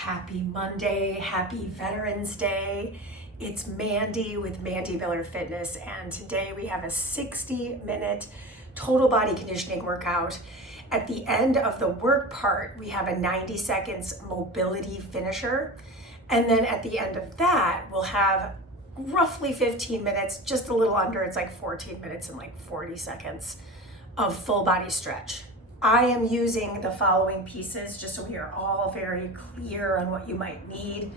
Happy Monday, happy Veterans Day. It's Mandee with Mandee Miller Fitness, and today we have a 60-minute total body conditioning workout. At the end of the work part, we have a 90 seconds mobility finisher, and then at the end of that, we'll have roughly 15 minutes, just a little under, it's like 14 minutes and like 40 seconds of full body stretch. I am using the following pieces just so we are all very clear on what you might need.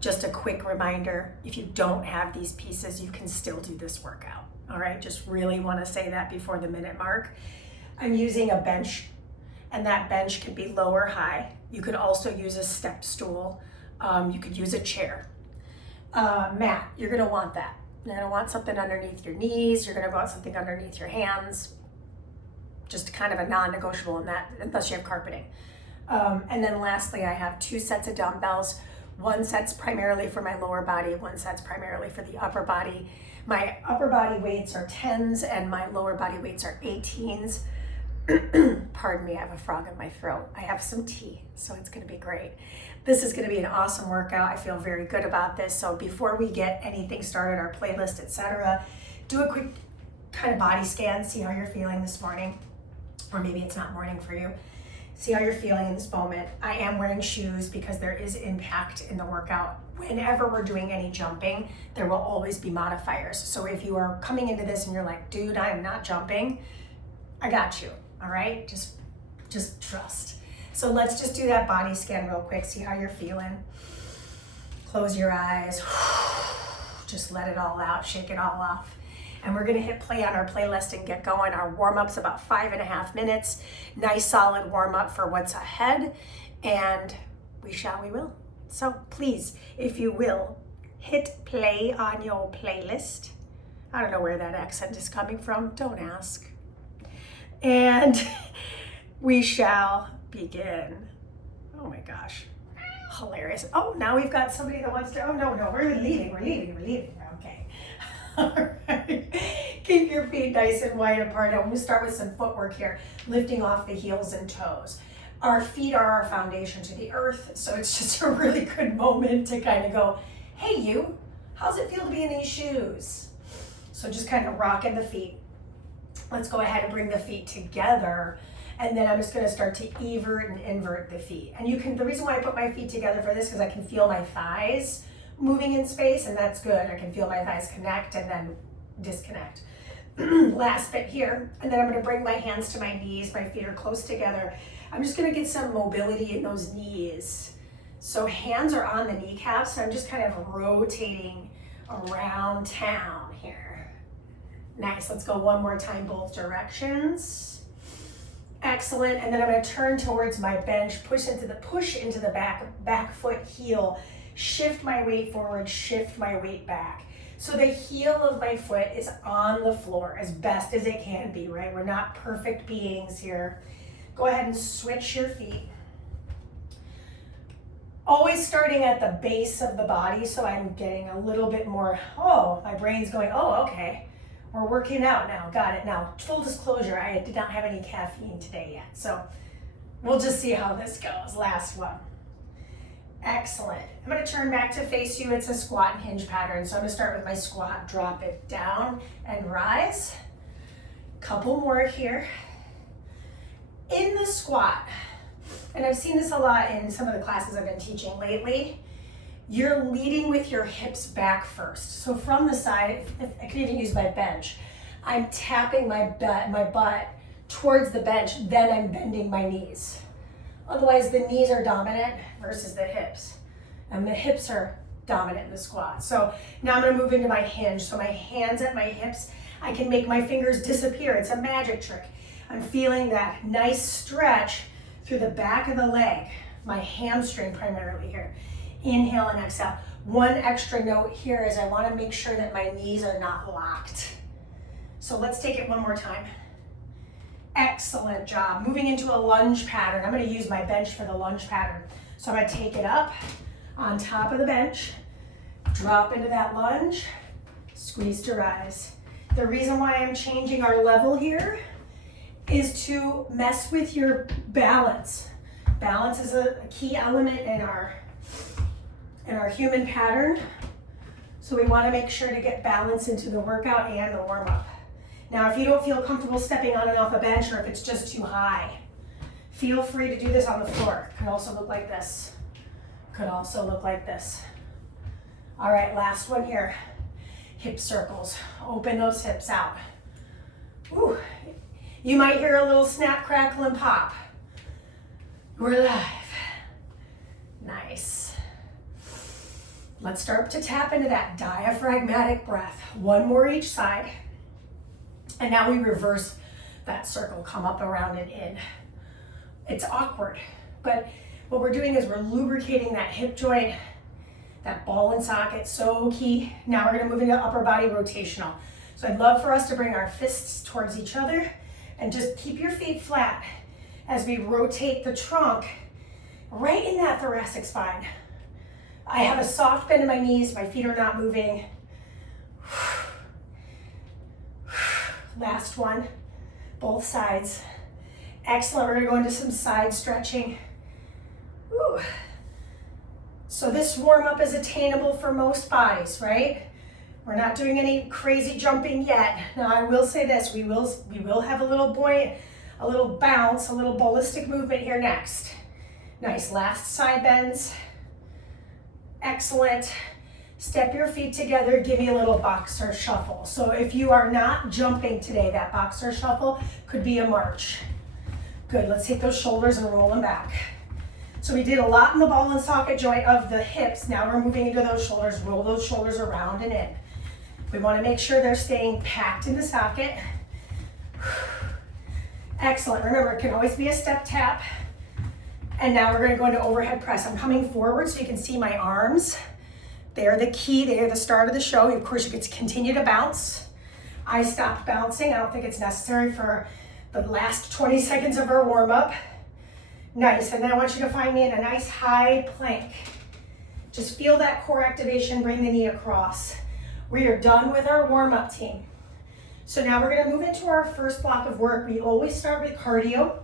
Just a quick reminder, if you don't have these pieces, you can still do this workout. All right, just really want to say that before the minute mark. I'm using a bench, and that bench could be low or high. You could also use a step stool. You could use a chair. Mat, you're gonna want that. You're gonna want something underneath your knees. You're gonna want something underneath your hands. Just kind of a non-negotiable in that, unless you have carpeting. And then lastly, I have 2 sets of dumbbells. One set's primarily for my lower body, one set's primarily for the upper body. My upper body weights are 10s and my lower body weights are 18s. Pardon me, I have a frog in my throat. I have some tea, so it's gonna be great. This is gonna be an awesome workout. I feel very good about this. So before we get anything started, our playlist, etc., do a quick kind of body scan, see how you're feeling this morning. Or maybe it's not morning for you. See how you're feeling in this moment. I am wearing shoes because there is impact in the workout. Whenever we're doing any jumping, there will always be modifiers. So if you are coming into this and you're like, dude, I am not jumping, I got you, all right? Just trust. So let's just do that body scan real quick, see how you're feeling. Close your eyes. Just let it all out, shake it all off. And we're gonna hit play on our playlist and get going. Our warm-up's about 5.5 minutes. Nice solid warm-up for what's ahead. And we will. So please, if you will, hit play on your playlist. I don't know where that accent is coming from, don't ask. And we shall begin. Oh my gosh, hilarious. Oh, now we've got somebody that wants to, oh no, we're leaving. Okay. All right. Keep your feet nice and wide apart. I'm going to start with some footwork here, lifting off the heels and toes. Our feet are our foundation to the earth, so it's just a really good moment to kind of go, hey you, how's it feel to be in these shoes? So just kind of rocking the feet. Let's go ahead and bring the feet together, and then I'm just going to start to evert and invert the feet. And you can, the reason why I put my feet together for this, because I can feel my thighs moving in space, and that's good. I can feel my thighs connect and then disconnect. Last bit here, and then I'm going to bring my hands to my knees. My feet are close together. I'm just going to get some mobility in those knees. So hands are on the kneecaps, so I'm just kind of rotating around town here. Nice, let's go one more time, both directions. Excellent, and then I'm going to turn towards my bench, push into the back foot heel, shift my weight forward, shift my weight back. So the heel of my foot is on the floor as best as it can be, right? We're not perfect beings here. Go ahead and switch your feet. Always starting at the base of the body, so I'm getting a little bit more, oh, my brain's going, oh, okay. We're working out now, got it. Now, full disclosure, I did not have any caffeine today yet, so we'll just see how this goes. Last one. Excellent. I'm going to turn back to face you. It's a squat and hinge pattern. So I'm going to start with my squat, drop it down and rise. Couple more here. In the squat, and I've seen this a lot in some of the classes I've been teaching lately, you're leading with your hips back first. So from the side, I could even use my bench, I'm tapping my butt towards the bench, then I'm bending my knees. Otherwise, the knees are dominant versus the hips. And the hips are dominant in the squat. So now I'm gonna move into my hinge. So my hands at my hips, I can make my fingers disappear. It's a magic trick. I'm feeling that nice stretch through the back of the leg, my hamstring primarily here. Inhale and exhale. One extra note here is I wanna make sure that my knees are not locked. So let's take it one more time. Excellent job. Moving into a lunge pattern. I'm going to use my bench for the lunge pattern. So I'm going to take it up on top of the bench, drop into that lunge, squeeze to rise. The reason why I'm changing our level here is to mess with your balance. Balance is a key element in our in our human pattern. So we want to make sure to get balance into the workout and the warm-up. Now, if you don't feel comfortable stepping on and off a bench, or if it's just too high, feel free to do this on the floor. Could also look like this. Could also look like this. All right, last one here. Hip circles. Open those hips out. Ooh. You might hear a little snap, crackle, and pop. We're live. Nice. Let's start to tap into that diaphragmatic breath. One more each side. And now we reverse that circle, come up, around, and in. It's awkward, but what we're doing is we're lubricating that hip joint, that ball and socket, so key. Now we're gonna move into upper body rotational. So I'd love for us to bring our fists towards each other and just keep your feet flat as we rotate the trunk right in that thoracic spine. I have a soft bend in my knees, my feet are not moving. Last one, both sides. Excellent, we're gonna go into some side stretching. Ooh. So this warm-up is attainable for most bodies, right? We're not doing any crazy jumping yet. Now I will say this, we will have a little buoyant, a little bounce, a little ballistic movement here next. Nice, last side bends. Excellent. Step your feet together, give me a little boxer shuffle. So if you are not jumping today, that boxer shuffle could be a march. Good, let's take those shoulders and roll them back. So we did a lot in the ball and socket joint of the hips. Now we're moving into those shoulders, roll those shoulders around and in. We want to make sure they're staying packed in the socket. Excellent, remember it can always be a step tap. And now we're gonna go into overhead press. I'm coming forward so you can see my arms. They're the key, they're the start of the show. Of course, you can continue to bounce. I stopped bouncing. I don't think it's necessary for the last 20 seconds of our warm up. Nice, and then I want you to find me in a nice high plank. Just feel that core activation, bring the knee across. We are done with our warm up, team. So now we're gonna move into our first block of work. We always start with cardio.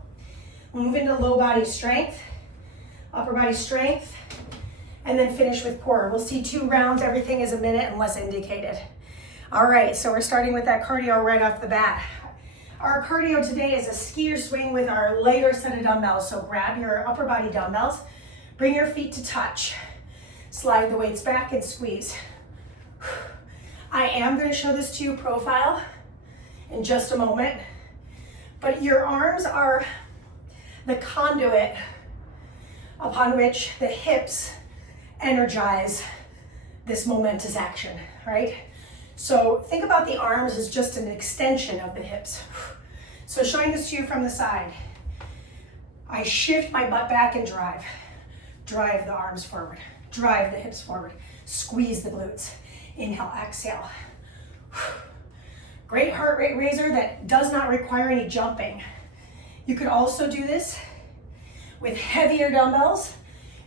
We'll move into low body strength, upper body strength, and then finish with core. We'll see 2 rounds, everything is a minute unless indicated. All right, so we're starting with that cardio right off the bat. Our cardio today is a skier swing with our lighter set of dumbbells. So grab your upper body dumbbells, bring your feet to touch, slide the weights back and squeeze. I am going to show this to you profile in just a moment, but your arms are the conduit upon which the hips energize this momentous action, right? So think about the arms as just an extension of the hips. So showing this to you from the side, I shift my butt back and drive. Drive the arms forward, drive the hips forward, squeeze the glutes. Inhale, exhale. Great heart rate raiser that does not require any jumping. You could also do this with heavier dumbbells.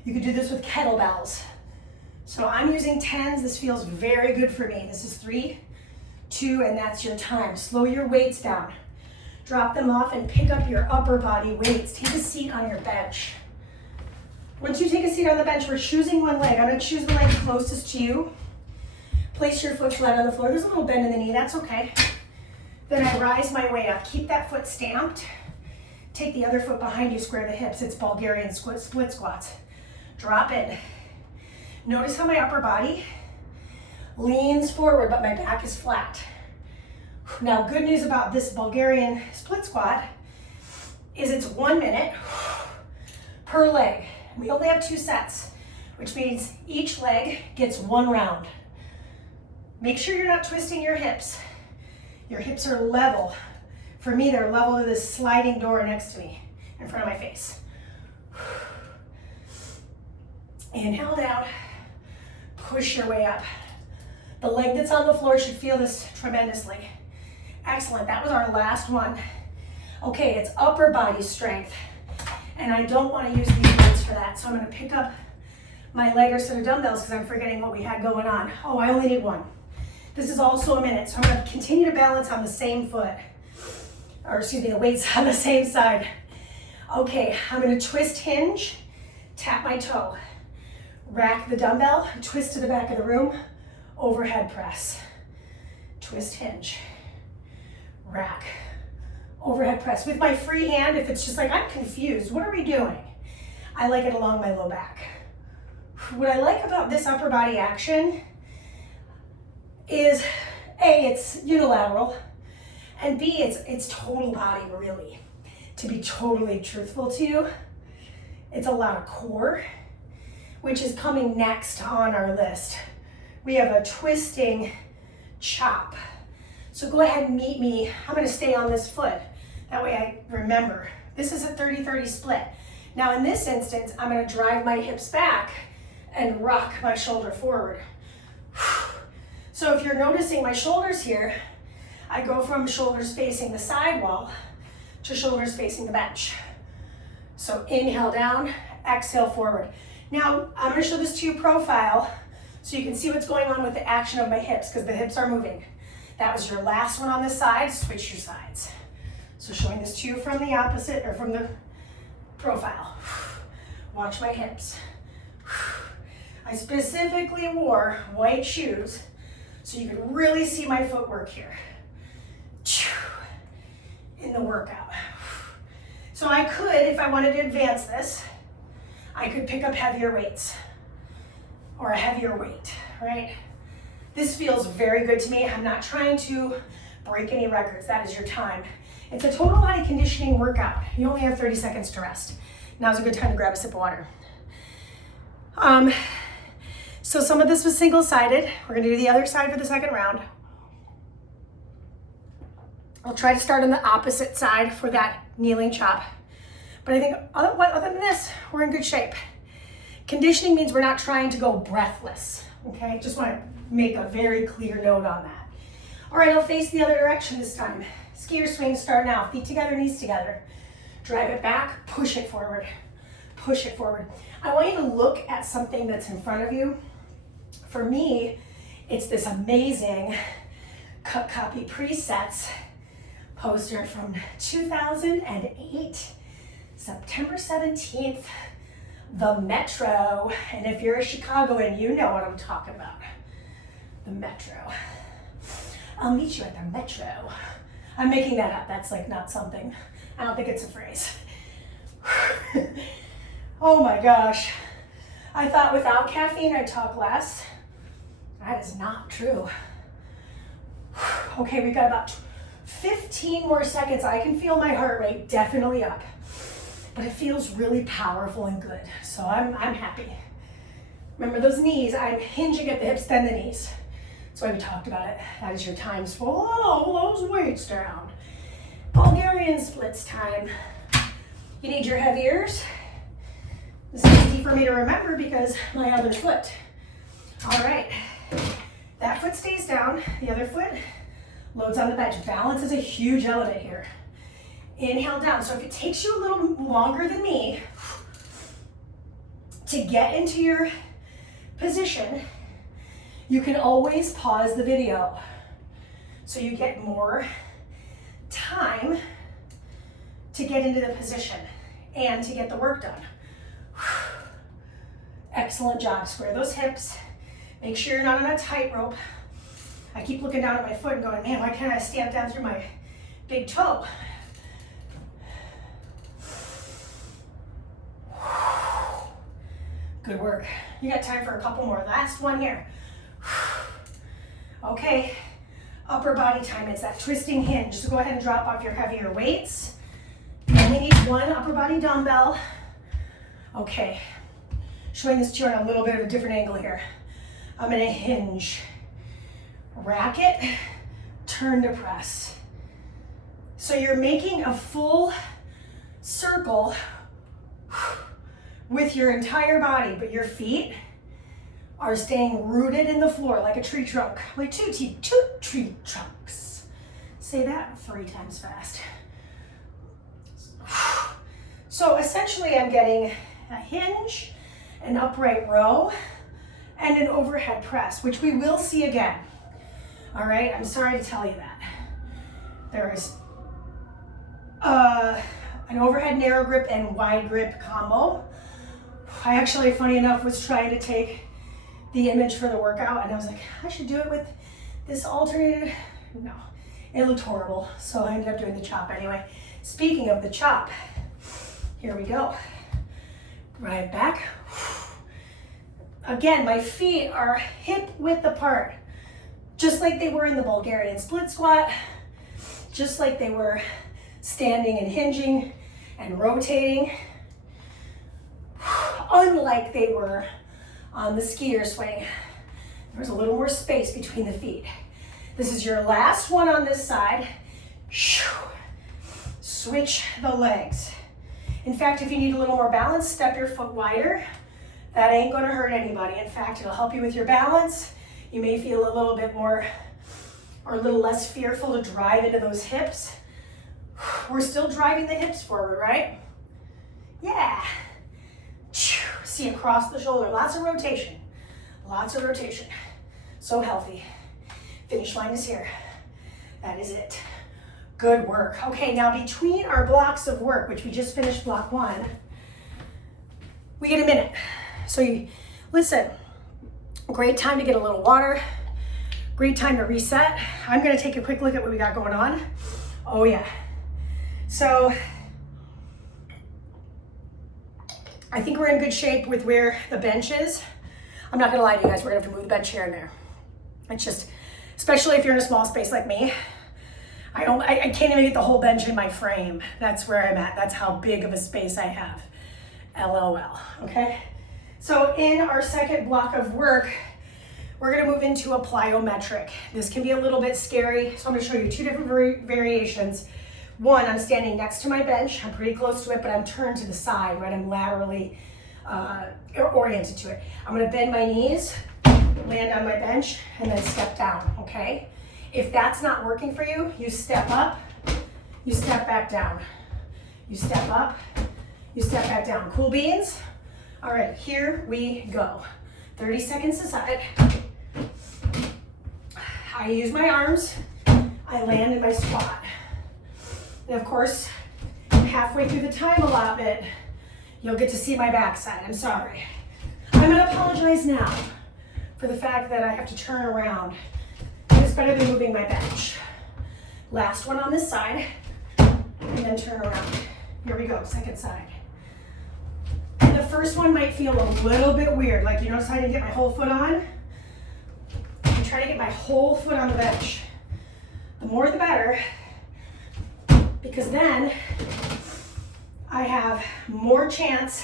You could do this with kettlebells. So I'm using 10s. This feels very good for me. This is 3, 2, and that's your time. Slow your weights down. Drop them off and pick up your upper body weights. Take a seat on your bench. Once you take a seat on the bench, we're choosing one leg. I'm gonna choose the leg closest to you. Place your foot flat on the floor. There's a little bend in the knee, that's okay. Then I rise my way up. Keep that foot stamped. Take the other foot behind you, square the hips. It's Bulgarian split squats. Drop it. Notice how my upper body leans forward, but my back is flat. Now, good news about this Bulgarian split squat is it's 1 minute per leg. We only have 2 sets, which means each leg gets 1 round. Make sure you're not twisting your hips. Your hips are level. For me, they're level to this sliding door next to me, in front of my face. Inhale down, push your way up. The leg that's on the floor should feel this tremendously. Excellent, that was our last one. Okay, it's upper body strength. And I don't want to use these weights for that, so I'm gonna pick up my lighter set of dumbbells because I'm forgetting what we had going on. Oh, I only need 1. This is also a minute, so I'm gonna continue to balance on the same foot. Or excuse me, the weights on the same side. Okay, I'm gonna twist hinge, tap my toe. Rack the dumbbell, twist to the back of the room, overhead press. Twist, hinge, rack, overhead press. With my free hand, if it's just like, I'm confused, what are we doing? I like it along my low back. What I like about this upper body action is A, it's unilateral, and B, it's total body really. To be totally truthful to you, it's a lot of core, which is coming next on our list. We have a twisting chop. So go ahead and meet me. I'm gonna stay on this foot. That way I remember. This is a 30-30 split. Now in this instance, I'm gonna drive my hips back and rock my shoulder forward. So if you're noticing my shoulders here, I go from shoulders facing the sidewall to shoulders facing the bench. So inhale down, exhale forward. Now I'm gonna show this to you profile so you can see what's going on with the action of my hips because the hips are moving. That was your last one on this side, switch your sides. So showing this to you from the opposite or from the profile. Watch my hips. I specifically wore white shoes so you can really see my footwork here in the workout. So I could, if I wanted to advance this, I could pick up heavier weights or a heavier weight, right? This feels very good to me. I'm not trying to break any records. That is your time. It's a total body conditioning workout. You only have 30 seconds to rest. Now's a good time to grab a sip of water. So some of this was single-sided. We're gonna do the other side for the second round. I'll try to start on the opposite side for that kneeling chop. But I think other than this, we're in good shape. Conditioning means we're not trying to go breathless, okay? Just wanna make a very clear note on that. All right, I'll face the other direction this time. Skier swing, start now. Feet together, knees together. Drive it back, push it forward. Push it forward. I want you to look at something that's in front of you. For me, it's this amazing Cut Copy Presets poster from 2008, September 17th, the Metro. And if you're a Chicagoan, you know what I'm talking about. The Metro. I'll meet you at the Metro. I'm making that up. That's like not something. I don't think it's a phrase. Oh my gosh. I thought without caffeine I'd talk less. That is not true. Okay, we've got about 15 more seconds. I can feel my heart rate definitely up, but it feels really powerful and good. So I'm happy. Remember those knees, I'm hinging at the hips, then the knees. That's why we talked about it. That is your time. Slow those weights down. Bulgarian splits time. You need your heaviers. This is easy for me to remember because my other foot. All right, that foot stays down, the other foot loads on the bench. Balance is a huge element here. Inhale down. So if it takes you a little longer than me to get into your position, you can always pause the video so you get more time to get into the position and to get the work done. Excellent job. Square those hips. Make sure you're not on a tightrope. I keep looking down at my foot and going, man, why can't I stamp down through my big toe? Good work. You got time for a couple more. Last one here. Okay, upper body time. It's that twisting hinge. So go ahead and drop off your heavier weights. You only need one upper body dumbbell. Okay, showing this to you on a little bit of a different angle here. I'm gonna hinge, rack it, turn to press. So you're making a full circle with your entire body, but your feet are staying rooted in the floor like a tree trunk, like two tree trunks. Say that 3 times fast. So essentially I'm getting a hinge, an upright row, and an overhead press, which we will see again. All right, I'm sorry to tell you that. There is an overhead narrow grip and wide grip combo. I actually, funny enough, was trying to take the image for the workout and I was like, I should do it with this alternated. No, it looked horrible. So I ended up doing the chop anyway. Speaking of the chop, here we go. Right back. Again, my feet are hip width apart, just like they were in the Bulgarian split squat, just like they were standing and hinging and rotating, unlike they were on the skier swing. There was a little more space between the feet. This is your last one on this side. Switch the legs. In fact, if you need a little more balance, step your foot wider. That ain't gonna hurt anybody. In fact, it'll help you with your balance. You may feel a little bit more or a little less fearful to drive into those hips. We're still driving the hips forward, right? Yeah. See, across the shoulder, lots of rotation. Lots of rotation. So healthy. Finish line is here. That is it. Good work. Okay, now between our blocks of work, which we just finished block 1, we get a minute. So you listen, great time to get a little water, great time to reset. I'm gonna take a quick look at what we got going on. Oh yeah. So I think we're in good shape with where the bench is. I'm not gonna lie to you guys, we're gonna have to move the bench here and there. It's just, especially if you're in a small space like me, I can't even get the whole bench in my frame. That's where I'm at. That's how big of a space I have. LOL, okay? So in our second block of work, we're gonna move into a plyometric. This can be a little bit scary, so I'm gonna show you 2 different variations. One, I'm standing next to my bench. I'm pretty close to it, but I'm turned to the side, right? I'm laterally oriented to it. I'm gonna bend my knees, land on my bench, and then step down, okay? If that's not working for you, you step up, you step back down. You step up, you step back down. Cool beans? All right, here we go. 30 seconds aside. I use my arms, I land in my squat. And of course, halfway through the time allotment, you'll get to see my backside. I'm sorry. I'm gonna apologize now for the fact that I have to turn around. It's better than moving my bench. Last one on this side, and then turn around. Here we go, second side. And the first one might feel a little bit weird, like you notice I didn't get my whole foot on? I'm trying to get my whole foot on the bench. The more the better, because then I have more chance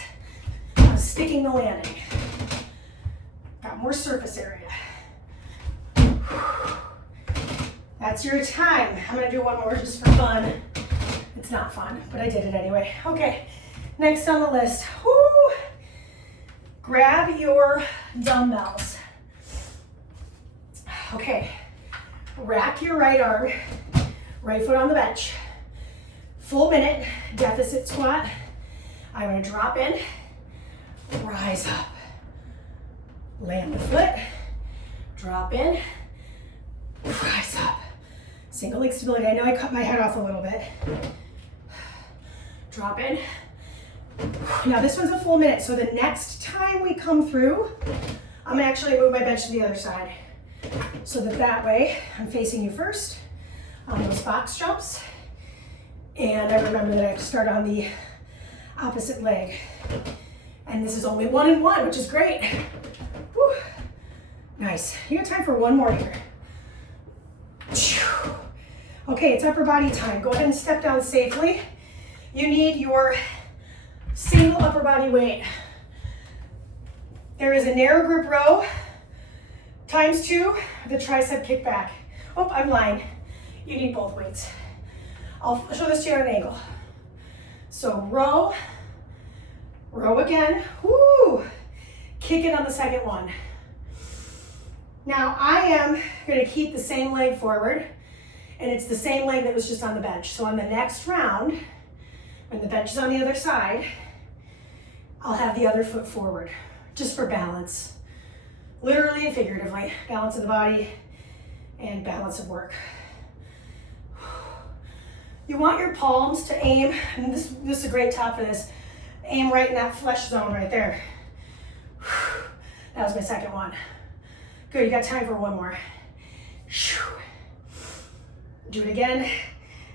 of sticking the landing. Got more surface area. That's your time. I'm gonna do one more just for fun. It's not fun, but I did it anyway. Okay, next on the list. Woo! Grab your dumbbells. Okay, rack your right arm, right foot on the bench. Full minute, deficit squat. I'm gonna drop in, rise up. Land the foot, drop in, rise up. Single leg stability. I know I cut my head off a little bit. Drop in. Now this one's a full minute, so the next time we come through, I'm gonna actually move my bench to the other side. So that way, I'm facing you first on those box jumps. And I remember that I have to start on the opposite leg. And this is only 1 and 1, which is great. Whew. Nice. You got time for one more here. Okay, it's upper body time. Go ahead and step down safely. You need your single upper body weight. There is a narrow grip row times 2, the tricep kickback. Oh, I'm lying. You need both weights. I'll show this to you at an angle. So row, row again. Woo! Kick it on the second one. Now I am gonna keep the same leg forward, and it's the same leg that was just on the bench. So on the next round, when the bench is on the other side, I'll have the other foot forward, just for balance. Literally and figuratively, balance of the body and balance of work. You want your palms to aim, and this is a great top for this, aim right in that flesh zone right there. That was my second one. Good, you got time for one more. Do it again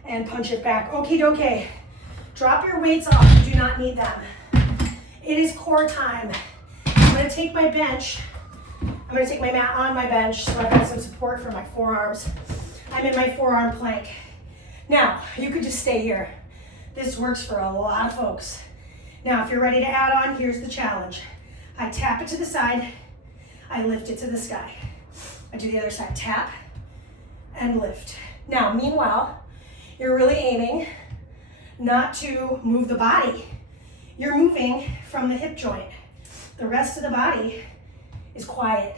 and punch it back. Okie dokie. Drop your weights off, you do not need them. It is core time. I'm gonna take my bench. I'm gonna take my mat on my bench so I've got some support for my forearms. I'm in my forearm plank. Now, you could just stay here. This works for a lot of folks. Now, if you're ready to add on, here's the challenge. I tap it to the side, I lift it to the sky. I do the other side, tap and lift. Now, meanwhile, you're really aiming not to move the body. You're moving from the hip joint. The rest of the body is quiet.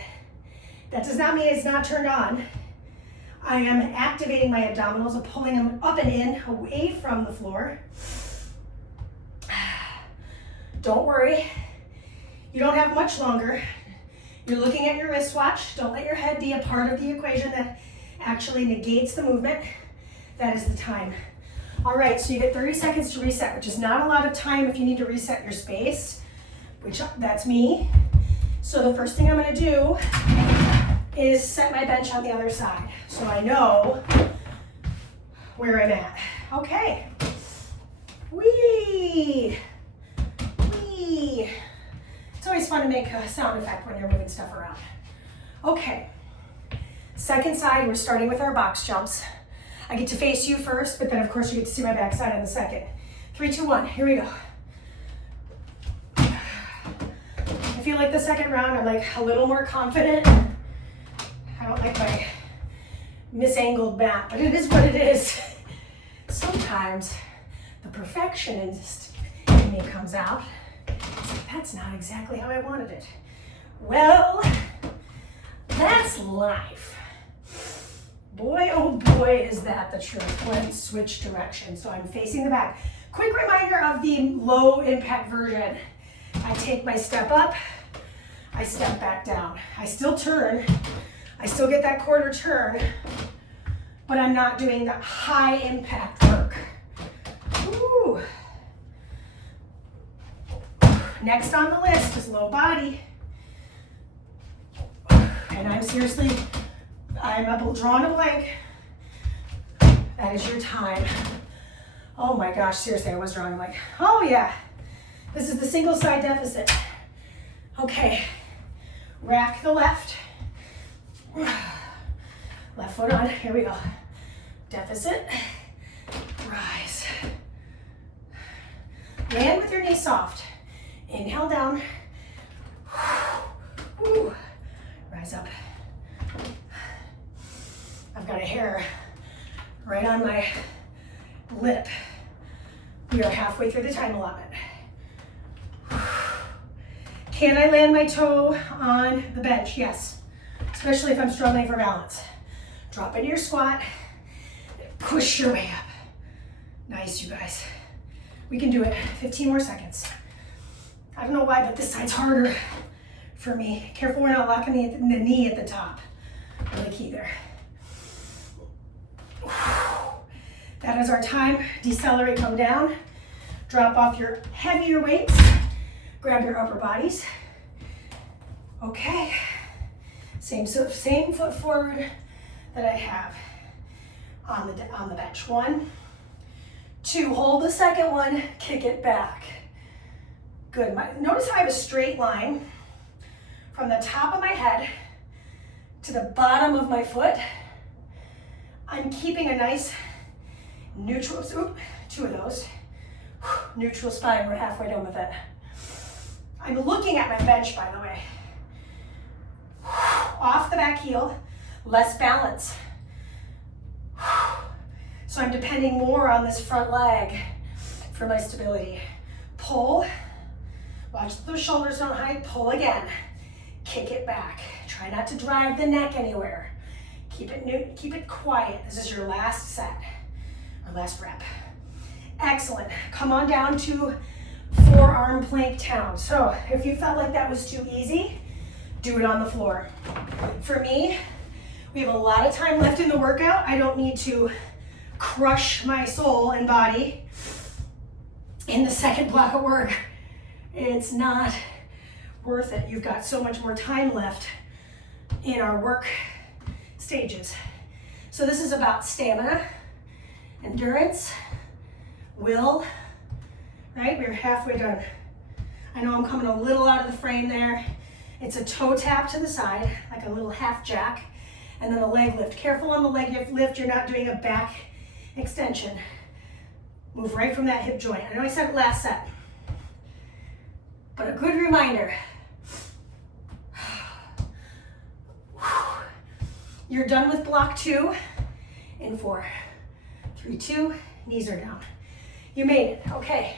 That does not mean it's not turned on. I am activating my abdominals and pulling them up and in, away from the floor. Don't worry, you don't have much longer. You're looking at your wristwatch. Don't let your head be a part of the equation that actually negates the movement. That is the time. All right, so you get 30 seconds to reset, which is not a lot of time if you need to reset your space, which that's me. So the first thing I'm gonna do is set my bench on the other side so I know where I'm at. Okay. Whee! Whee! It's always fun to make a sound effect when you're moving stuff around. Okay. Second side, we're starting with our box jumps. I get to face you first, but then of course you get to see my backside in the second. 3, 2, 1, here we go. I feel like the second round I'm like a little more confident. I don't like my misangled mat, but it is what it is. Sometimes the perfectionist in me comes out. It's like, that's not exactly how I wanted it. Well, that's life. Boy, oh boy, is that the truth. Let's switch directions. So I'm facing the back. Quick reminder of the low impact version. I take my step up, I step back down. I still turn, I still get that quarter turn, but I'm not doing the high impact work. Ooh. Next on the list is low body. And I'm drawing a blank. That is your time. Oh my gosh, seriously, I was drawing a blank. Oh yeah, this is the single side deficit. Okay, rack the left. Left foot on, here we go. Deficit, rise. Land with your knees soft. Inhale down. Woo. Rise up. I've got a hair right on my lip. We are halfway through the time allotment. Can I land my toe on the bench? Yes, especially if I'm struggling for balance. Drop into your squat, push your way up. Nice, you guys. We can do it, 15 more seconds. I don't know why, but this side's harder for me. Careful we're not locking the knee at the top. Really key there. That is our time. Decelerate, come down. Drop off your heavier weights. Grab your upper bodies. Okay. Same foot forward that I have on the bench. 1, 2, hold the second one, kick it back. Good. Notice how I have a straight line from the top of my head to the bottom of my foot. I'm keeping a nice neutral, 2 of those. Neutral spine, we're halfway done with it. I'm looking at my bench, by the way. Off the back heel, less balance. So I'm depending more on this front leg for my stability. Pull, watch those shoulders don't hide, pull again. Kick it back. Try not to drive the neck anywhere. Keep it quiet. This is your last set, or last rep. Excellent. Come on down to forearm plank down. So if you felt like that was too easy, do it on the floor. For me, we have a lot of time left in the workout. I don't need to crush my soul and body in the second block of work. It's not worth it. You've got so much more time left in our work stages. So this is about stamina, endurance, will, right? We're halfway done. I know I'm coming a little out of the frame there. It's a toe tap to the side, like a little half jack, and then a leg lift. Careful on the leg lift, you're not doing a back extension. Move right from that hip joint. I know I said it last set, but a good reminder. You're done with block 2 in 4, 3, 2, knees are down. You made it, okay.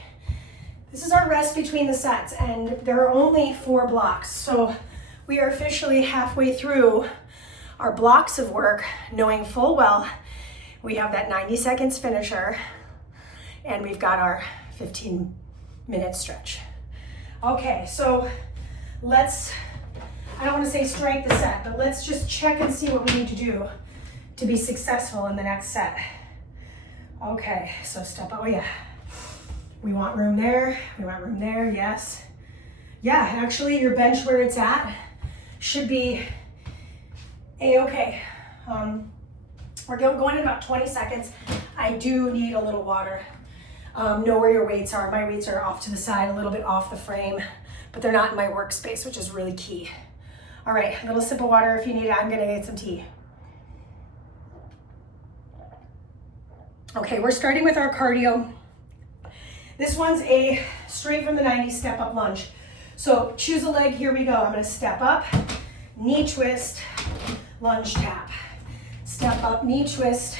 This is our rest between the sets, and there are only 4 blocks. So we are officially halfway through our blocks of work, knowing full well we have that 90 seconds finisher, and we've got our 15-minute stretch. Okay, so let's, I don't want to say strike the set, but let's just check and see what we need to do to be successful in the next set. Okay, so step up, oh yeah. We want room there, yes. Yeah, actually your bench where it's at should be a-okay. We're going in about 20 seconds. I do need a little water. Know where your weights are. My weights are off to the side, a little bit off the frame, but they're not in my workspace, which is really key. All right, a little sip of water if you need it. I'm gonna get some tea. Okay, we're starting with our cardio. This one's a straight from the 90 step up lunge. So choose a leg, here we go. I'm gonna step up, knee twist, lunge tap. Step up, knee twist,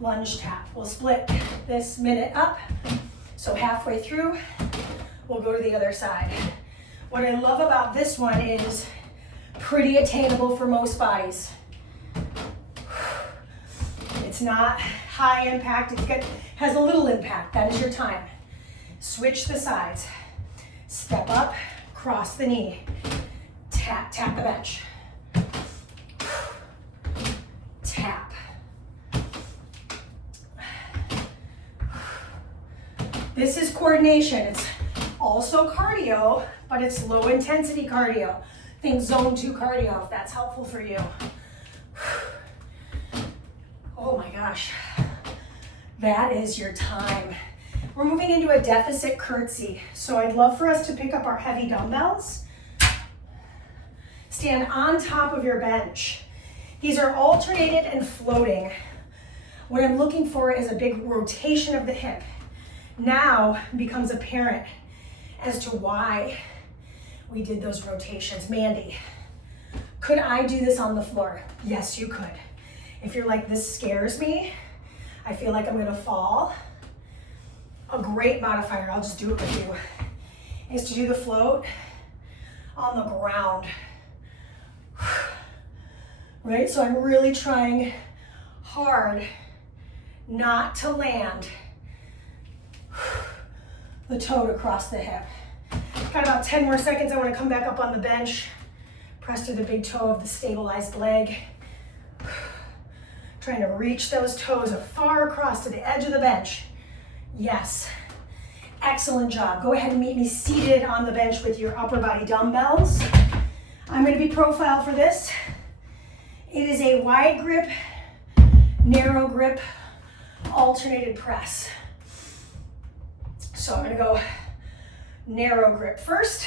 lunge tap. We'll split this minute up. So halfway through, we'll go to the other side. What I love about this one is pretty attainable for most bodies. It's not high impact, it has a little impact. That is your time. Switch the sides. Step up, cross the knee. Tap, tap the bench. Tap. This is coordination. It's also cardio, but it's low intensity cardio. Think zone 2 cardio if that's helpful for you. Oh my gosh, that is your time. We're moving into a deficit curtsy. So I'd love for us to pick up our heavy dumbbells. Stand on top of your bench. These are alternated and floating. What I'm looking for is a big rotation of the hip. Now becomes apparent as to why we did those rotations. Mandee, could I do this on the floor? Yes, you could. If you're like, this scares me, I feel like I'm gonna fall, a great modifier, I'll just do it with you, is to do the float on the ground. Right, so I'm really trying hard not to land the toe to cross the hip. Got about 10 more seconds. I want to come back up on the bench, press to the big toe of the stabilized leg. Trying to reach those toes far across to the edge of the bench. Yes, excellent job. Go ahead and meet me seated on the bench with your upper body dumbbells. I'm going to be profile for this. It is a wide grip, narrow grip, alternated press. So I'm going to go narrow grip first,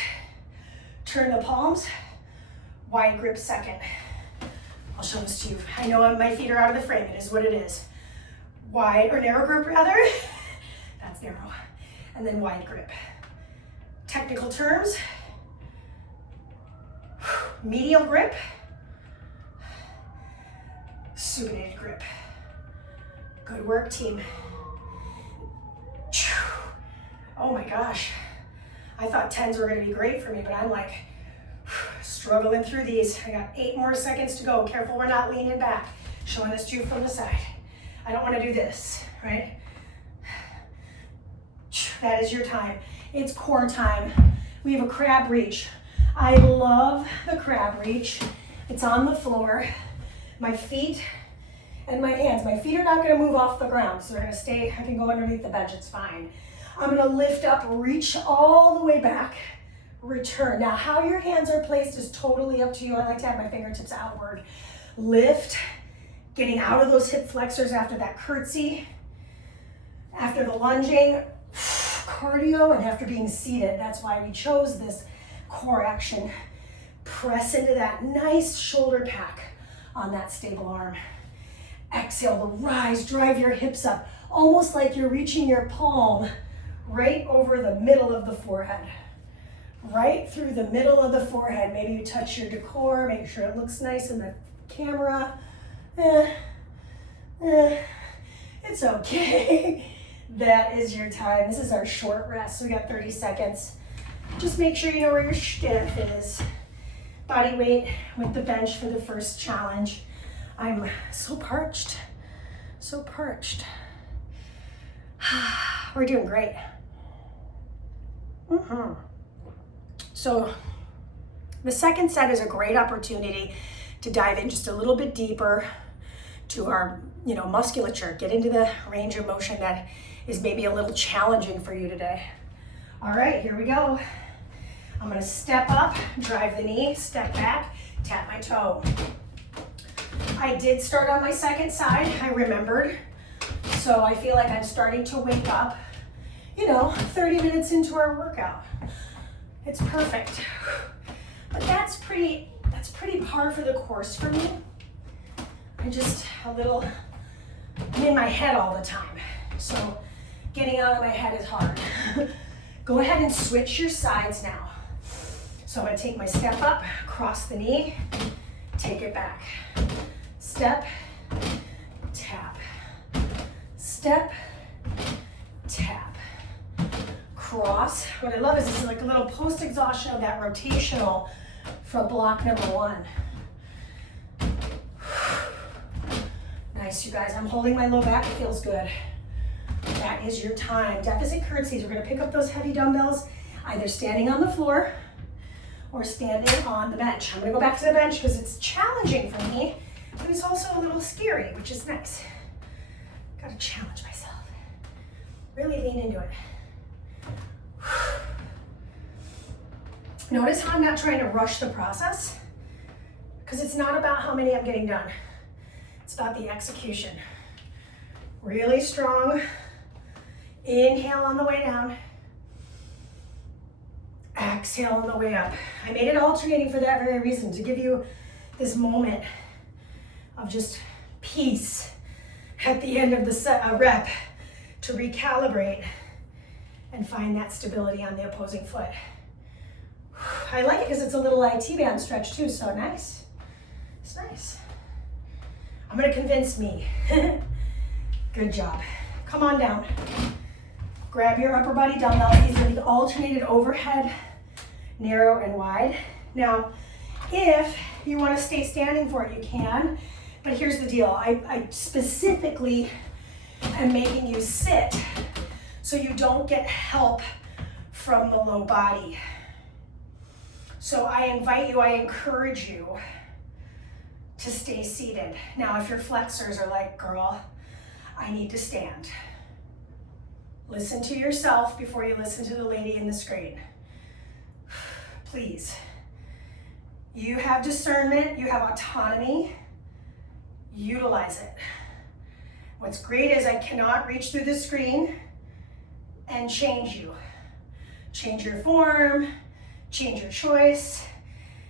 turn the palms, wide grip second. I'll show this to you. I know my feet are out of the frame. It is what it is. Wide, or narrow grip rather. That's narrow. And then wide grip. Technical terms. Medial grip. Supinated grip. Good work, team. Oh my gosh. I thought 10s were gonna be great for me, but I'm like, struggling through these. I got 8 more seconds to go. Careful we're not leaning back. Showing this to you from the side. I don't want to do this, right? That is your time. It's core time. We have a crab reach. I love the crab reach. It's on the floor. My feet and my hands. My feet are not going to move off the ground, so they're going to stay. I can go underneath the bench. It's fine. I'm going to lift up, reach all the way back, return. Now, how your hands are placed is totally up to you. I like to have my fingertips outward. Lift, getting out of those hip flexors after that curtsy, after the lunging, cardio, and after being seated. That's why we chose this core action. Press into that nice shoulder pack on that stable arm. Exhale to rise, drive your hips up, almost like you're reaching your palm right over the middle of the forehead. Right through the middle of the forehead. Maybe you touch your decor, make sure it looks nice in the camera. It's okay. That is your time. This is our short rest. So we got 30 seconds. Just make sure you know where your stiff is. Body weight with the bench for the first challenge. I'm so parched, so parched. We're doing great. So the second set is a great opportunity to dive in just a little bit deeper to our, musculature. Get into the range of motion that is maybe a little challenging for you today. All right, here we go. I'm gonna step up, drive the knee, step back, tap my toe. I did start on my second side, I remembered. So I feel like I'm starting to wake up, 30 minutes into our workout. It's perfect. But that's pretty par for the course for me. I'm in my head all the time. So getting out of my head is hard. Go ahead and switch your sides now. So I'm gonna take my step up, cross the knee, take it back. Step, tap. Step, tap. Cross. What I love is it's like a little post-exhaustion of that rotational from block number 1. Nice, you guys. I'm holding my low back. It feels good. That is your time. Deficit curtsies. We're going to pick up those heavy dumbbells, either standing on the floor or standing on the bench. I'm going to go back to the bench because it's challenging for me, but it's also a little scary, which is nice. Got to challenge myself. Really lean into it. Notice how I'm not trying to rush the process, because it's not about how many I'm getting done. It's about the execution. Really strong. Inhale on the way down. Exhale on the way up. I made it alternating for that very reason, to give you this moment of just peace at the end of the rep, to recalibrate and find that stability on the opposing foot. I like it because it's a little IT band stretch too, so nice. It's nice. I'm gonna convince me. Good job. Come on down. Grab your upper body dumbbells. These are the alternated overhead, narrow and wide. Now, if you want to stay standing for it, you can. But here's the deal. I specifically am making you sit so you don't get help from the low body. So I encourage you to stay seated. Now, if your flexors are like, girl, I need to stand. Listen to yourself before you listen to the lady in the screen. Please. You have discernment, you have autonomy. Utilize it. What's great is I cannot reach through the screen and change you. Change your form, change your choice.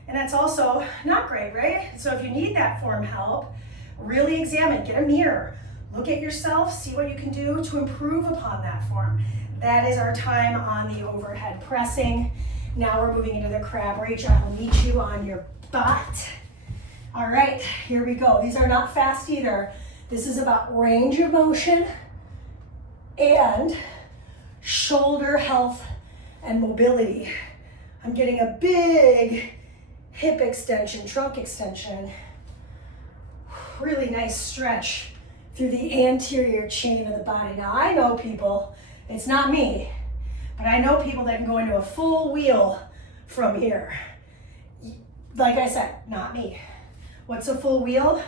And that's also not great, right? So if you need that form help, really examine, get a mirror, look at yourself, see what you can do to improve upon that form. That is our time on the overhead pressing. Now we're moving into the crab reach. I will meet you on your butt. All right, here we go. These are not fast either. This is about range of motion and shoulder health and mobility. I'm getting a big hip extension, trunk extension. Really nice stretch through the anterior chain of the body. Now I know people, it's not me, but I know people that can go into a full wheel from here. Like I said, not me. What's a full wheel?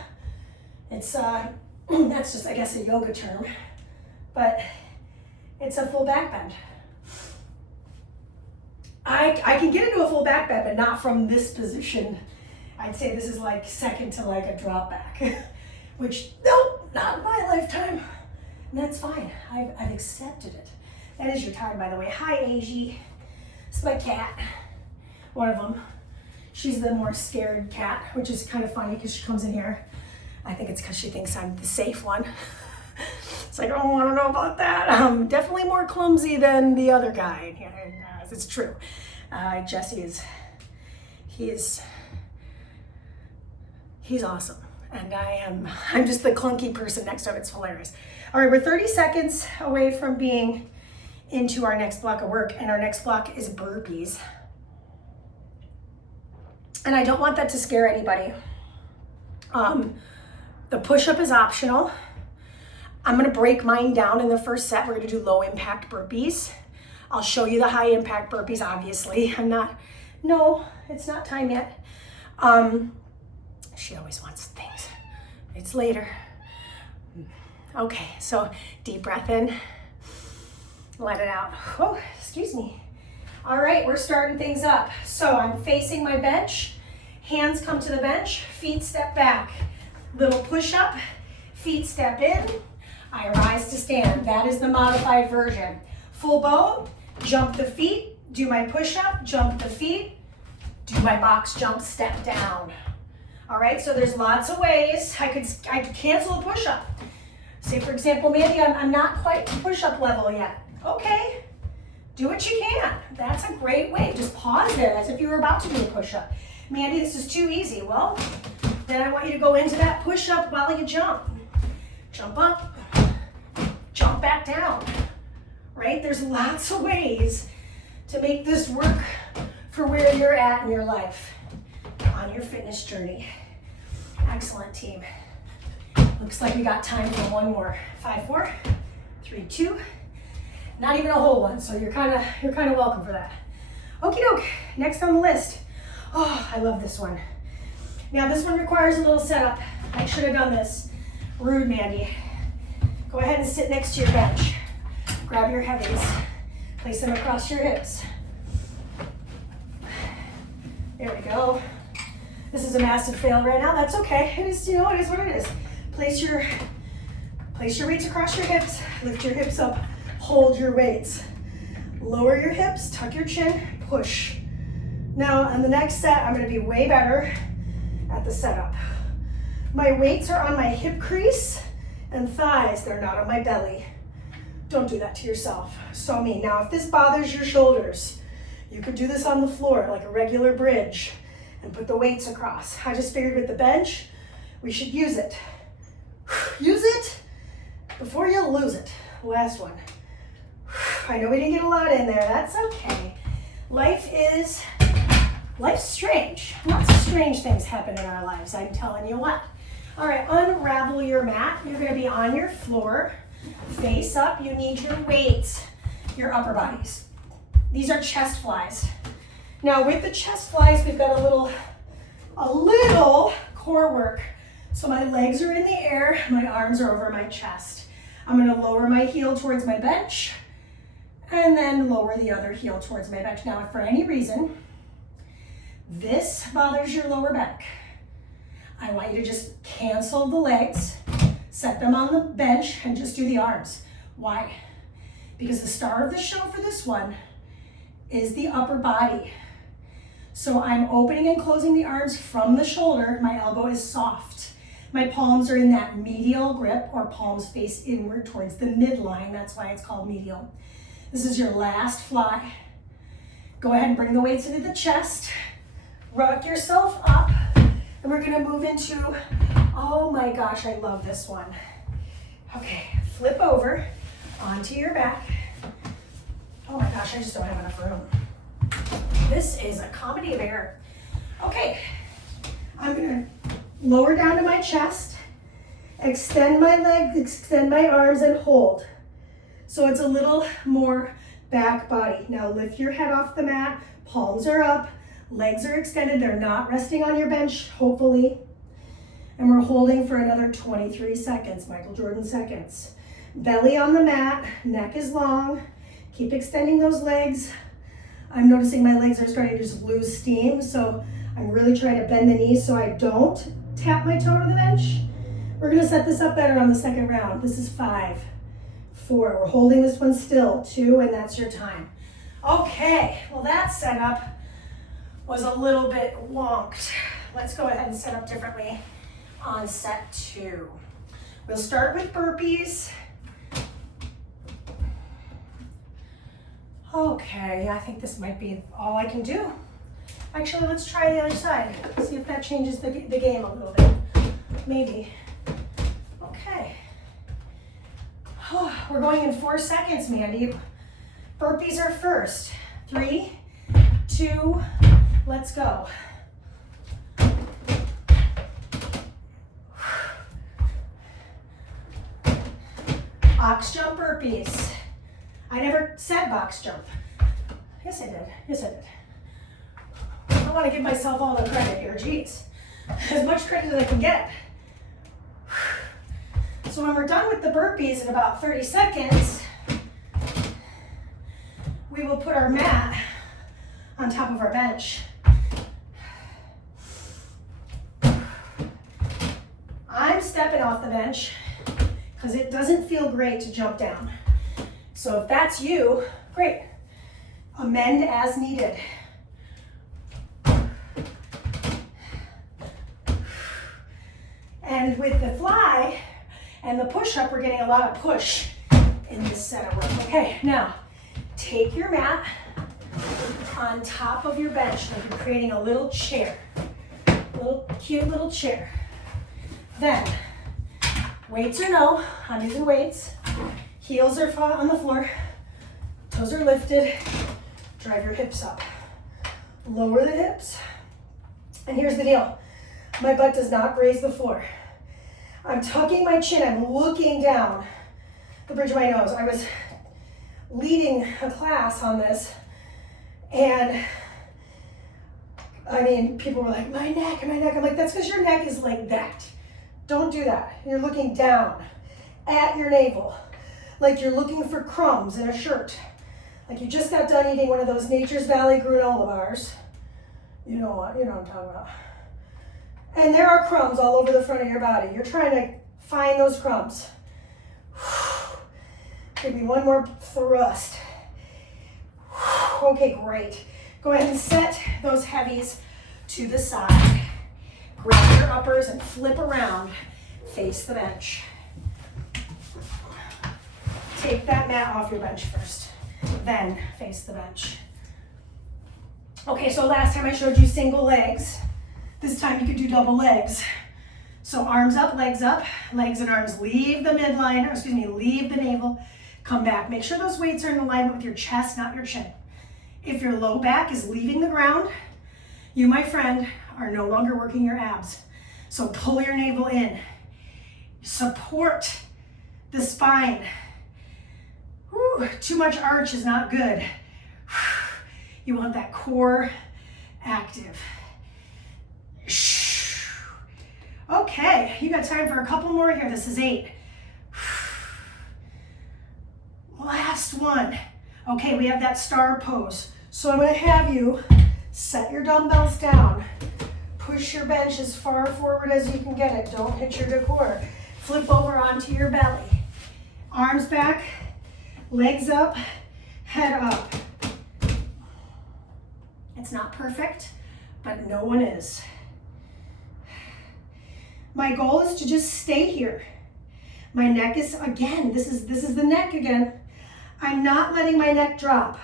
It's, that's just, I guess, a yoga term, but it's a full back bend. I can get into a full back bend, but not from this position. I'd say this is like second to like a drop back, which, nope, not in my lifetime. And that's fine. I've accepted it. That is your time, by the way. Hi, Aji. It's my cat, one of them. She's the more scared cat, which is kind of funny because she comes in here. I think it's because she thinks I'm the safe one. It's like, oh, I don't know about that. I'm definitely more clumsy than the other guy in here. It's true. Jesse he's awesome. And I'm just the clunky person next to him. It's hilarious. All right, we're 30 seconds away from being into our next block of work, and our next block is burpees. And I don't want that to scare anybody. The push-up is optional. I'm gonna break mine down in the first set. We're gonna do low impact burpees. I'll show you the high impact burpees, obviously. No, it's not time yet. She always wants things. It's later. Okay, so deep breath in, let it out. Oh, excuse me. All right, we're starting things up. So I'm facing my bench, hands come to the bench, feet step back. Little push up, feet step in, I rise to stand. That is the modified version. Full bow, jump the feet, do my push up, jump the feet, do my box jump, step down. All right, so there's lots of ways I could cancel a push up. Say for example, Mandee, I'm not quite push up level yet. Okay, do what you can. That's a great way. Just pause there as if you were about to do a push up. Mandee, this is too easy. Well, then I want you to go into that push up while you jump. Jump up, jump back down, right? There's lots of ways to make this work for where you're at in your life on your fitness journey. Excellent, team. Looks like we got time for one more. 5, 4, 3, 2. Not even a whole one, so you're kind of welcome for that. Okie doke. Next on the list. Oh, I love this one. Now this one requires a little setup. I should have done this. Rude, Mandee. Go ahead and sit next to your bench. Grab your heavies. Place them across your hips. There we go. This is a massive fail right now. That's okay. It is, it is what it is. Place your weights across your hips. Lift your hips up. Hold your weights. Lower your hips. Tuck your chin. Push. Now on the next set, I'm going to be way better at the setup. My weights are on my hip crease and thighs. They're not on my belly. Don't do that to yourself. So me. Now, if this bothers your shoulders, you could do this on the floor like a regular bridge and put the weights across. I just figured with the bench, we should use it. Use it before you lose it. Last one. I know we didn't get a lot in there. That's okay. Life's strange. Lots of strange things happen in our lives, I'm telling you what. All right, unravel your mat. You're gonna be on your floor, face up. You need your weights, your upper bodies. These are chest flies. Now with the chest flies, we've got a little core work. So my legs are in the air, my arms are over my chest. I'm gonna lower my heel towards my bench and then lower the other heel towards my bench. Now, if for any reason this bothers your lower back, I want you to just cancel the legs, set them on the bench, and just do the arms. Why? Because the star of the show for this one is the upper body. So I'm opening and closing the arms from the shoulder. My elbow is soft. My palms are in that medial grip, or palms face inward towards the midline. That's why it's called medial. This is your last fly. Go ahead and bring the weights into the chest. Rock yourself up. And we're gonna move into, oh my gosh, I love this one. Okay, flip over onto your back. Oh my gosh, I just don't have enough room. This is a comedy of error. Okay, I'm gonna lower down to my chest, extend my legs, extend my arms, and hold. So it's a little more back body. Now lift your head off the mat, palms are up, legs are extended, they're not resting on your bench, hopefully. And we're holding for another 23 seconds, Michael Jordan seconds. Belly on the mat, neck is long. Keep extending those legs. I'm noticing my legs are starting to just lose steam, so I'm really trying to bend the knees so I don't tap my toe to the bench. We're gonna set this up better on the second round. This is 5, 4. We're holding this one still, 2, and that's your time. Okay, well that setup was a little bit wonked. Let's go ahead and set up differently on set 2. We'll start with burpees. Okay, I think this might be all I can do. Actually, let's try the other side. See if that changes the game a little bit. Maybe. Okay. Oh, we're going in 4 seconds, Mandee. Burpees are first. 3, 2, let's go. Box jump burpees. I never said box jump. Yes, I did. Yes, I did. I want to give myself all the credit here. Geez. As much credit as I can get. So when we're done with the burpees in about 30 seconds, we will put our mat on top of our bench. I'm stepping off the bench because it doesn't feel great to jump down. So if that's you, great. Amend as needed. And with the fly and the push-up, we're getting a lot of push in this set of work. Okay, now take your mat on top of your bench, like you're creating a little chair, little cute little chair. Then, weights or no, I'm using weights. Heels are on the floor, toes are lifted. Drive your hips up. Lower the hips. And here's the deal. My butt does not graze the floor. I'm tucking my chin, I'm looking down the bridge of my nose. I was leading a class on this, and I mean, people were like, my neck. I'm like, that's because your neck is like that. Don't do that. You're looking down at your navel, like you're looking for crumbs in a shirt. Like you just got done eating one of those Nature's Valley granola bars. You know what I'm talking about. And there are crumbs all over the front of your body. You're trying to find those crumbs. Give me one more thrust. Okay, great. Go ahead and set those heavies to the side. Grab your uppers and flip around. Face the bench. Take that mat off your bench first. Then face the bench. Okay, so last time I showed you single legs. This time you could do double legs. So arms up, legs and arms leave the midline, leave the navel, come back. Make sure those weights are in alignment with your chest, not your chin. If your low back is leaving the ground, you, my friend, are no longer working your abs. So pull your navel in. Support the spine. Whew, too much arch is not good. You want that core active. Okay, you got time for a couple more here. This is 8. Last one. Okay, we have that star pose. So I'm gonna have you set your dumbbells down. Push your bench as far forward as you can get it. Don't hit your decor. Flip over onto your belly. Arms back, legs up, head up. It's not perfect, but no one is. My goal is to just stay here. My neck is, again, this is the neck again. I'm not letting my neck drop.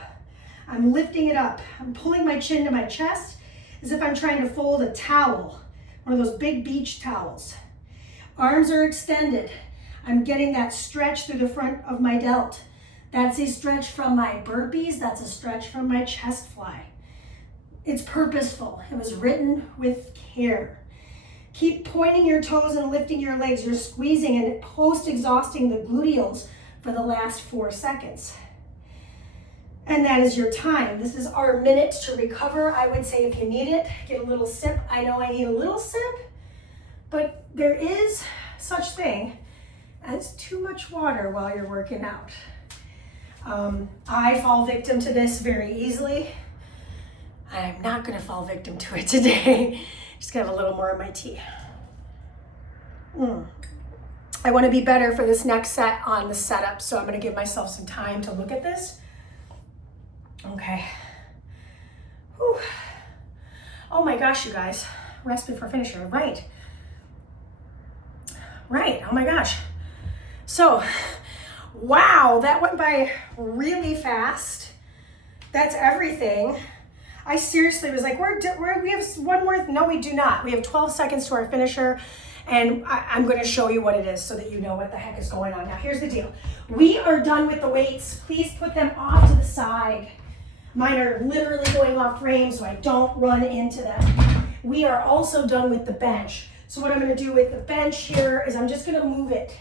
I'm lifting it up. I'm pulling my chin to my chest as if I'm trying to fold a towel, one of those big beach towels. Arms are extended. I'm getting that stretch through the front of my delt. That's a stretch from my burpees. That's a stretch from my chest fly. It's purposeful. It was written with care. Keep pointing your toes and lifting your legs. You're squeezing and post-exhausting the gluteals for the last 4 seconds. And that is your time. This is our minute to recover. I would say if you need it, get a little sip. I know I need a little sip, but there is such thing as too much water while you're working out. I fall victim to this very easily. I'm not gonna fall victim to it today. Just gonna have a little more of my tea. I wanna be better for this next set on the setup, so I'm gonna give myself some time to look at this. Okay. Whew. Oh my gosh, you guys. Rest before finisher, right. Right, oh my gosh. So, wow, that went by really fast. That's everything. I seriously was like, we have one more, no we do not. We have 12 seconds to our finisher, and I'm gonna show you what it is so that you know what the heck is going on. Now here's the deal. We are done with the weights. Please put them off to the side. Mine are literally going off frame so I don't run into them. We are also done with the bench. So what I'm gonna do with the bench here is I'm just gonna move it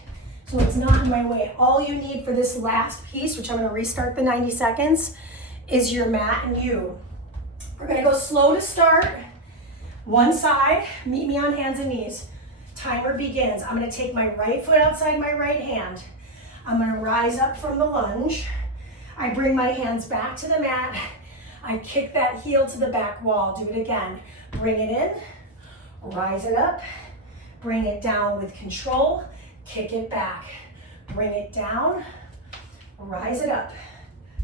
so it's not in my way. All you need for this last piece, which I'm gonna restart the 90 seconds, is your mat and you. We're gonna go slow to start. One side, meet me on hands and knees. Timer begins. I'm gonna take my right foot outside my right hand. I'm gonna rise up from the lunge. I bring my hands back to the mat. I kick that heel to the back wall. Do it again. Bring it in, rise it up, bring it down with control, kick it back. Bring it down, rise it up.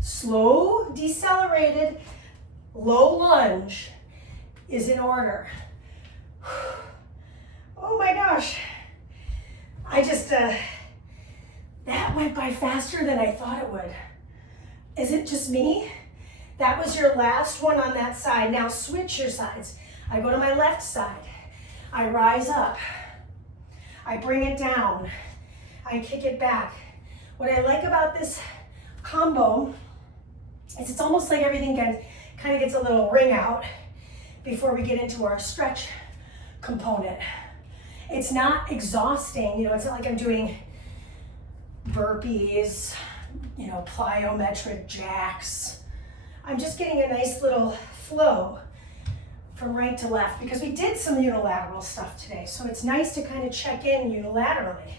Slow, decelerated, low lunge is in order. Oh my gosh. I just, that went by faster than I thought it would. Is it just me? That was your last one on that side. Now switch your sides. I go to my left side. I rise up. I bring it down. I kick it back. What I like about this combo is it's almost like everything kind of gets a little ring out before we get into our stretch component. It's not exhausting, you know, it's not like I'm doing burpees, you know, plyometric jacks. I'm just getting a nice little flow from right to left because we did some unilateral stuff today. So it's nice to kind of check in unilaterally.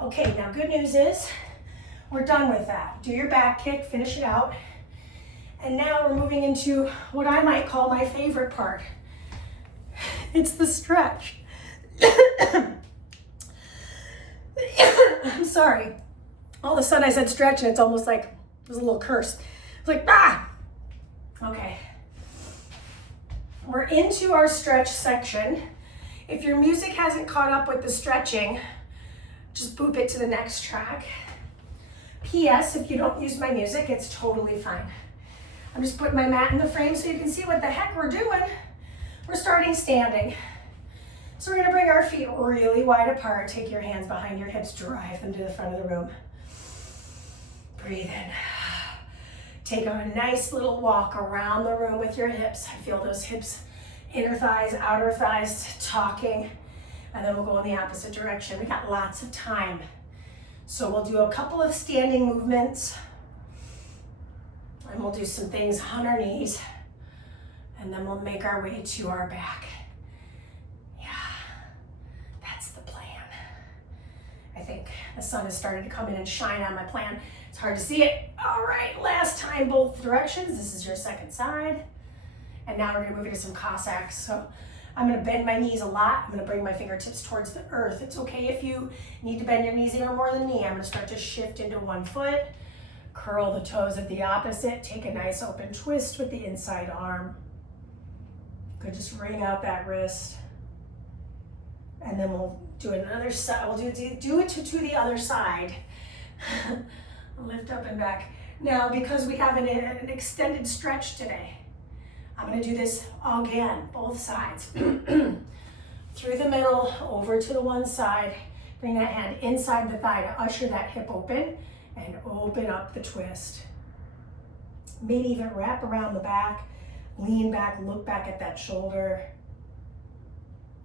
Okay, now good news is we're done with that. Do your back kick, finish it out. And now we're moving into what I might call my favorite part. It's the stretch. I'm sorry. All of a sudden I said stretch and it's almost like, it was a little curse. It's like, ah! Okay. We're into our stretch section. If your music hasn't caught up with the stretching, just boop it to the next track. P.S. If you don't use my music, it's totally fine. I'm just putting my mat in the frame so you can see what the heck we're doing. We're starting standing. So we're gonna bring our feet really wide apart. Take your hands behind your hips, drive them to the front of the room. Breathe in. Take a nice little walk around the room with your hips. I feel those hips, inner thighs, outer thighs talking. And then we'll go in the opposite direction. We got lots of time. So we'll do a couple of standing movements. And we'll do some things on our knees. And then we'll make our way to our back. Yeah, that's the plan. I think the sun has started to come in and shine on my plan. It's hard to see it. All right, last time, both directions. This is your second side. And now we're gonna move into some Cossacks. So I'm gonna bend my knees a lot. I'm gonna bring my fingertips towards the earth. It's okay if you need to bend your knees even more than me. I'm gonna start to shift into one foot, curl the toes at the opposite, take a nice open twist with the inside arm. Good, just wring out that wrist. And then we'll do another side. We'll do it to the other side. Lift up and back. Now, because we have an extended stretch today, I'm gonna do this again, both sides. Through the middle, over to the one side. Bring that hand inside the thigh to usher that hip open and open up the twist. Maybe even wrap around the back, lean back, look back at that shoulder.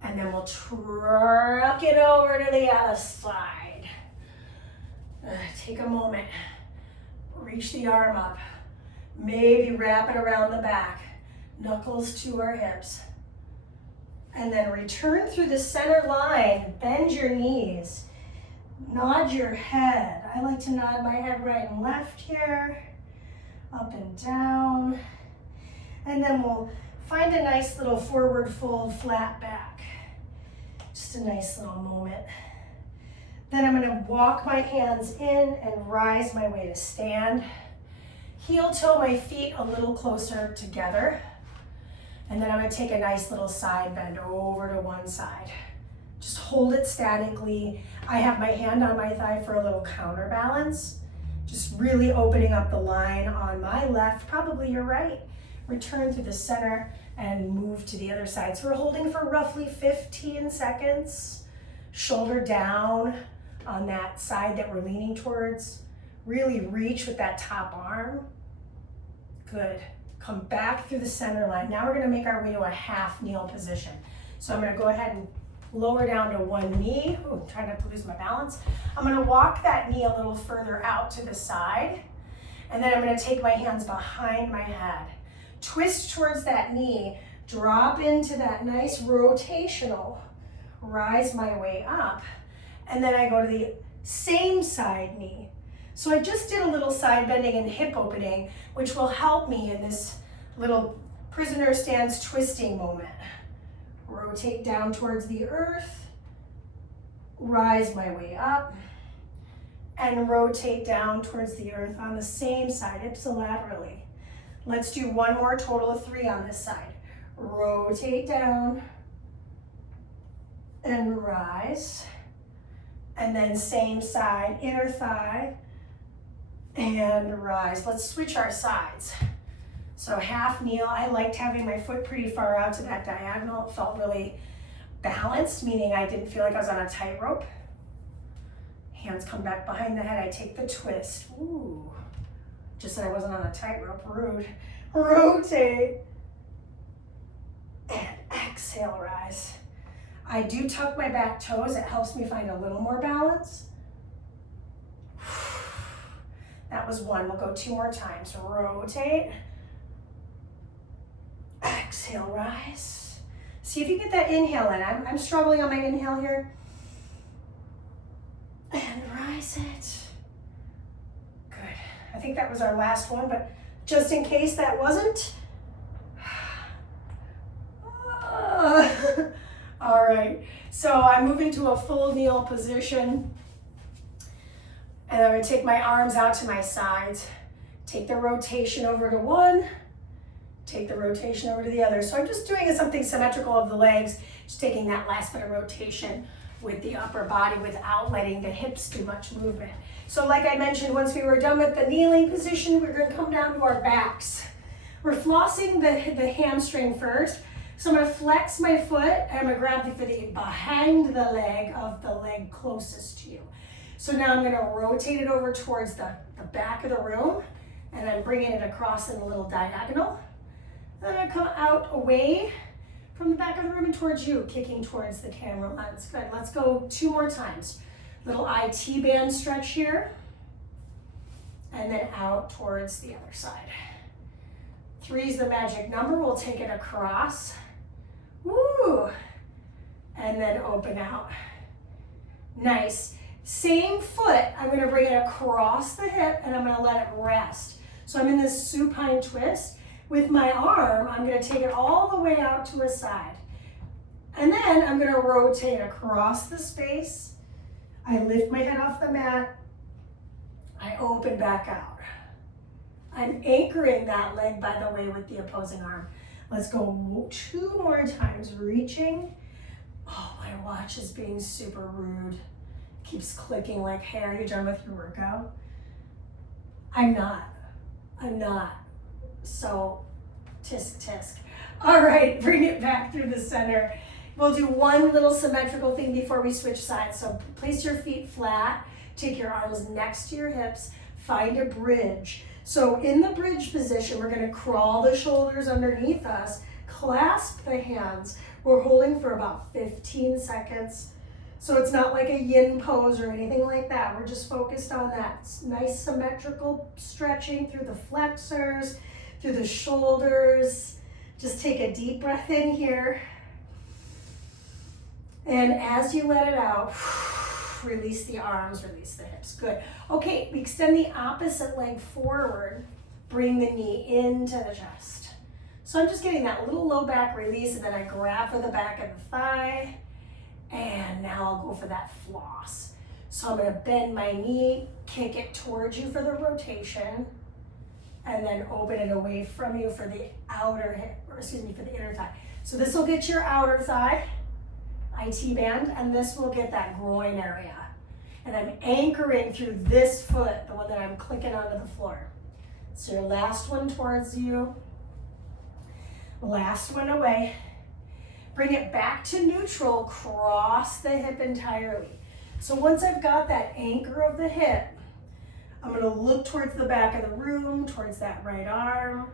And then we'll truck it over to the other side. Take a moment, reach the arm up, maybe wrap it around the back, knuckles to our hips. And then return through the center line, bend your knees, nod your head. I like to nod my head right and left here, up and down. And then we'll find a nice little forward fold, flat back. Just a nice little moment. Then I'm gonna walk my hands in and rise my way to stand. Heel toe my feet a little closer together. And then I'm gonna take a nice little side bend over to one side. Just hold it statically. I have my hand on my thigh for a little counterbalance. Just really opening up the line on my left, probably your right. Return through the center and move to the other side. So we're holding for roughly 15 seconds. Shoulder down on that side that we're leaning towards. Really reach with that top arm. Good. Come back through the center line. Now we're gonna make our way to a half kneel position. So I'm gonna go ahead and lower down to one knee. Ooh, trying not to lose my balance. I'm gonna walk that knee a little further out to the side. And then I'm gonna take my hands behind my head. Twist towards that knee, drop into that nice rotational, rise my way up. And then I go to the same side knee. So I just did a little side bending and hip opening, which will help me in this little prisoner stance twisting moment. Rotate down towards the earth, rise my way up, and rotate down towards the earth on the same side, ipsilaterally. Let's do one more, total of 3 on this side. Rotate down and rise. And then same side, inner thigh, and rise. Let's switch our sides. So half kneel. I liked having my foot pretty far out to that diagonal. It felt really balanced, meaning I didn't feel like I was on a tightrope. Hands come back behind the head. I take the twist. Ooh, just that I wasn't on a tightrope. Rude. Rotate. And exhale, rise. I do tuck my back toes. It helps me find a little more balance. That was 1. We'll go 2 more times. Rotate. Exhale, rise. See if you get that inhale in. I'm struggling on my inhale here. And rise it. Good. I think that was our last one, but just in case that wasn't. All right, so I'm moving to a full kneel position. And I'm gonna take my arms out to my sides. Take the rotation over to one. Take the rotation over to the other. So I'm just doing something symmetrical of the legs, just taking that last bit of rotation with the upper body without letting the hips do much movement. So like I mentioned, once we were done with the kneeling position, we're gonna come down to our backs. We're flossing the hamstring first. So I'm gonna flex my foot and I'm gonna grab the foot behind the leg of the leg closest to you. So now I'm gonna rotate it over towards the back of the room and I'm bringing it across in a little diagonal. Then I'm gonna come out away from the back of the room and towards you, kicking towards the camera lens. Good, let's go 2 more times. Little IT band stretch here. And then out towards the other side. 3 is the magic number, we'll take it across. Woo! And then open out. Nice. Same foot, I'm gonna bring it across the hip and I'm gonna let it rest. So I'm in this supine twist. With my arm, I'm gonna take it all the way out to a side. And then I'm gonna rotate across the space. I lift my head off the mat. I open back out. I'm anchoring that leg, by the way, with the opposing arm. Let's go 2 more times, reaching. Oh, my watch is being super rude. Keeps clicking like, hey, are you done with your workout? I'm not. So, tisk tisk. All right, bring it back through the center. We'll do one little symmetrical thing before we switch sides. So place your feet flat, take your arms next to your hips, find a bridge. So in the bridge position, we're gonna crawl the shoulders underneath us, clasp the hands. We're holding for about 15 seconds. So it's not like a yin pose or anything like that. We're just focused on that nice symmetrical stretching through the flexors, through the shoulders. Just take a deep breath in here. And as you let it out, release the arms, release the hips. Good. Okay, we extend the opposite leg forward. Bring the knee into the chest. So I'm just getting that little low back release, and then I grab for the back of the thigh, and now I'll go for that floss. So I'm gonna bend my knee, kick it towards you for the rotation, and then open it away from you for the outer hip, or excuse me, for the inner thigh. So this will get your outer thigh, IT band, and this will get that groin area. And I'm anchoring through this foot, the one that I'm clicking onto the floor. So your last one towards you, last one away. Bring it back to neutral, cross the hip entirely. So once I've got that anchor of the hip, I'm gonna look towards the back of the room, towards that right arm.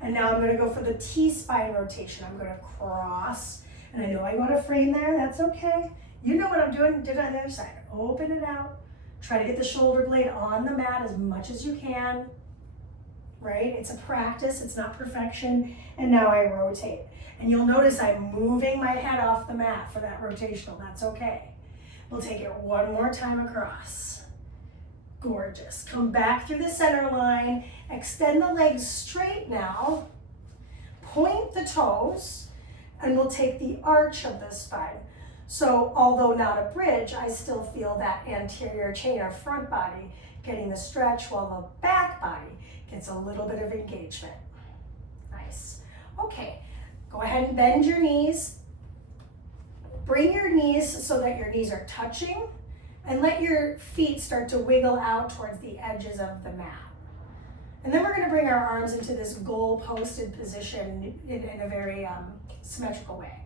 And now I'm gonna go for the T-spine rotation. I'm gonna cross, and I know I got a frame there, that's okay. You know what I'm doing, did it on the other side. Open it out. Try to get the shoulder blade on the mat as much as you can, right? It's a practice, it's not perfection. And now I rotate. And you'll notice I'm moving my head off the mat for that rotational, that's okay. We'll take it one more time across. Gorgeous. Come back through the center line, extend the legs straight now, point the toes, and we'll take the arch of the spine. So although not a bridge, I still feel that anterior chain or front body getting the stretch while the back body gets a little bit of engagement. Nice. Okay, go ahead and bend your knees. Bring your knees so that your knees are touching, and let your feet start to wiggle out towards the edges of the mat. And then we're gonna bring our arms into this goal-posted position in a very symmetrical way.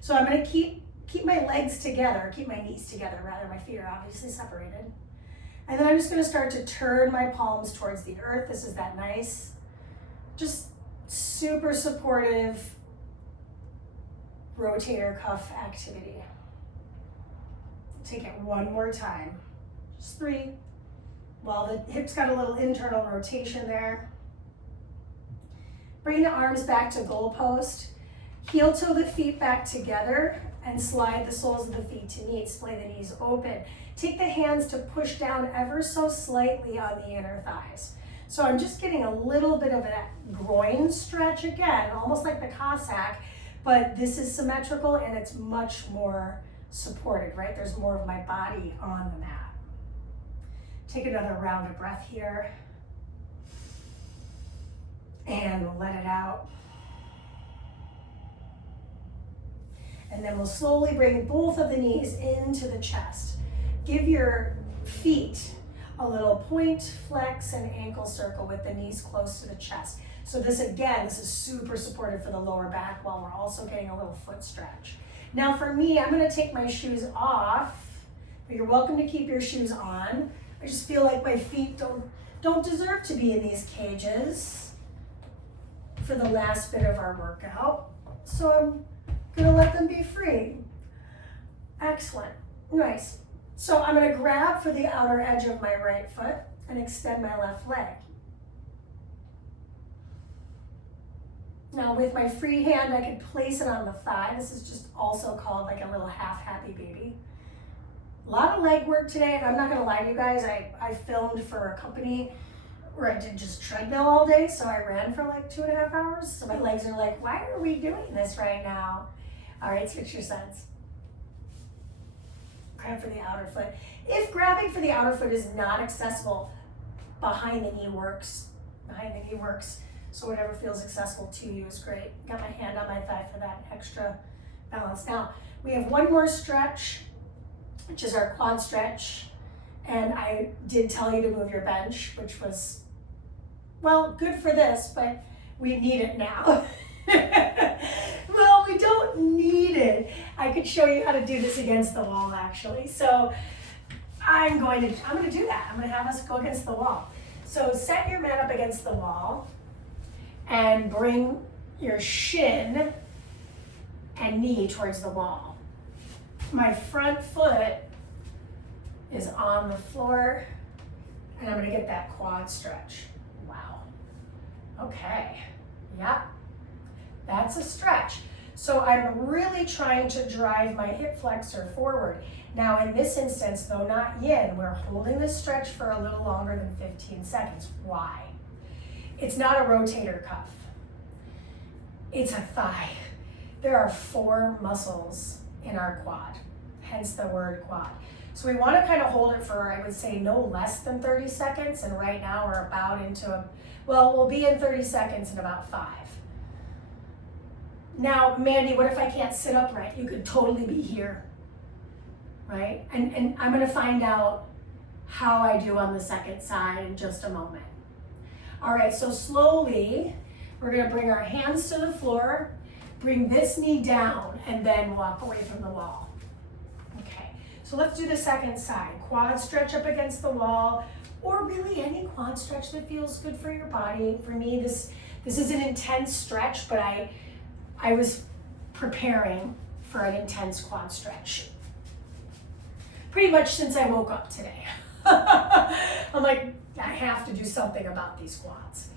So I'm gonna keep my legs together, keep my knees together rather, my feet are obviously separated. And then I'm just gonna start to turn my palms towards the earth. This is that nice, just super supportive rotator cuff activity. Take it one more time, just 3. While the hips got a little internal rotation there. Bring the arms back to goal post. Heel toe the feet back together and slide the soles of the feet to meet. Splay the knees open. Take the hands to push down ever so slightly on the inner thighs. So I'm just getting a little bit of a groin stretch again, almost like the Cossack, but this is symmetrical and it's much more supported, right? There's more of my body on the mat. Take another round of breath here. And we'll let it out. And then we'll slowly bring both of the knees into the chest. Give your feet a little point, flex, and ankle circle with the knees close to the chest. So this is super supportive for the lower back while we're also getting a little foot stretch. Now for me, I'm gonna take my shoes off, but you're welcome to keep your shoes on. I just feel like my feet don't deserve to be in these cages for the last bit of our workout. So I'm gonna let them be free. Excellent, nice. So I'm gonna grab for the outer edge of my right foot and extend my left leg. Now with my free hand, I could place it on the thigh. This is just also called like a little half happy baby. A lot of leg work today, and I'm not gonna lie to you guys, I filmed for a company where I did just treadmill all day, so I ran for like 2.5 hours. So my legs are like, why are we doing this right now? All right, switch your sides. Grab for the outer foot. If grabbing for the outer foot is not accessible, behind the knee works. Behind the knee works. So whatever feels accessible to you is great. Got my hand on my thigh for that extra balance. Now, we have one more stretch, which is our quad stretch. And I did tell you to move your bench, which was, well, good for this, but we need it now. Well, we don't need it. I could show you how to do this against the wall, actually. So I'm going to do that. I'm going to have us go against the wall. So set your mat up against the wall and bring your shin and knee towards the wall. My front foot is on the floor, and I'm gonna get that quad stretch. Wow. Okay. Yep. That's a stretch. So I'm really trying to drive my hip flexor forward. Now in this instance, though not yin, we're holding this stretch for a little longer than 15 seconds. Why? It's not a rotator cuff. it's a thigh. There are 4 muscles in our quad, hence the word quad. So we want to kind of hold it for, I would say, no less than 30 seconds. And right now we're about into we'll be in 30 seconds in about 5. Now, Mandee, what if I can't sit upright? You could totally be here, right? And I'm going to find out how I do on the second side in just a moment. All right, so slowly, we're going to bring our hands to the floor, bring this knee down, and then walk away from the wall. Okay, so let's do the second side. Quad stretch up against the wall, or really any quad stretch that feels good for your body. For me, this is an intense stretch, but I was preparing for an intense quad stretch pretty much since I woke up today. I'm like, I have to do something about these quads.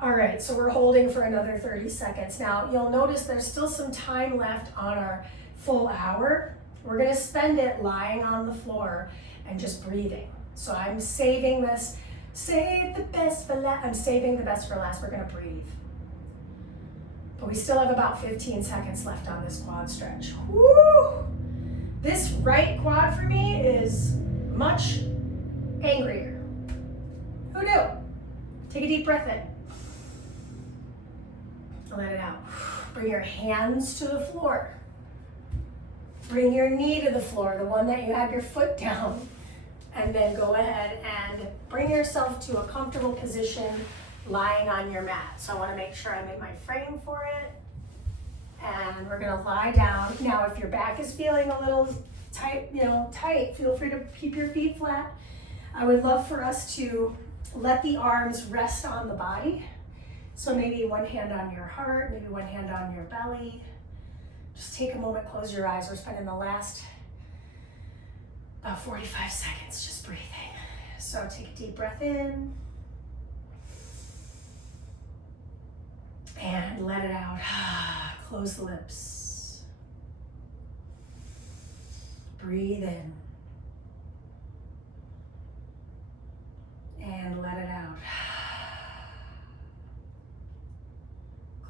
All right, so we're holding for another 30 seconds. Now, you'll notice there's still some time left on our full hour. We're gonna spend it lying on the floor and just breathing. So I'm saving this, save the best for last. I'm saving the best for last. We're gonna breathe. But we still have about 15 seconds left on this quad stretch. Woo! This right quad for me is much angrier. Who knew? Take a deep breath in. Let it out. Bring your hands to the floor. Bring your knee to the floor, the one that you have your foot down. And then go ahead and bring yourself to a comfortable position lying on your mat. So I want to make sure I'm in my frame for it. And we're going to lie down. Now, if your back is feeling a little tight, feel free to keep your feet flat. I would love for us to let the arms rest on the body. So maybe one hand on your heart, maybe one hand on your belly. Just take a moment, close your eyes. We're spending the last about 45 seconds just breathing. So take a deep breath in. And let it out. Close the lips. Breathe in. And let it out.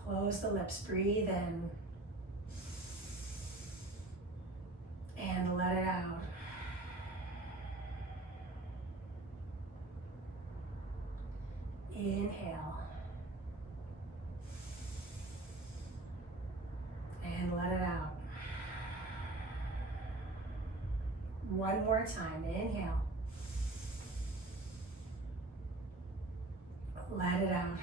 Close the lips. Breathe in. And let it out. Inhale. And let it out. One more time. Inhale. Let it out.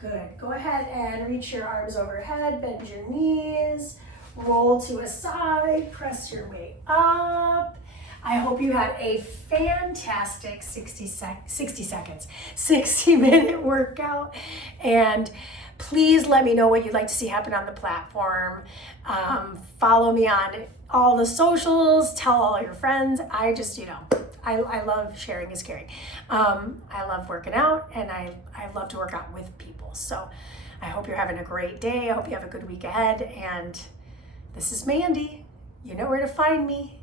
Good. Go ahead and reach your arms overhead, bend your knees, roll to a side, press your way up. I hope you had a fantastic 60-minute workout. And please let me know what you'd like to see happen on the platform. Follow me on all the socials, tell all your friends. I just, I love sharing is caring. I love working out, and I love to work out with people. So I hope you're having a great day. I hope you have a good week ahead. And this is Mandee. You know where to find me.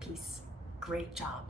Peace. Great job.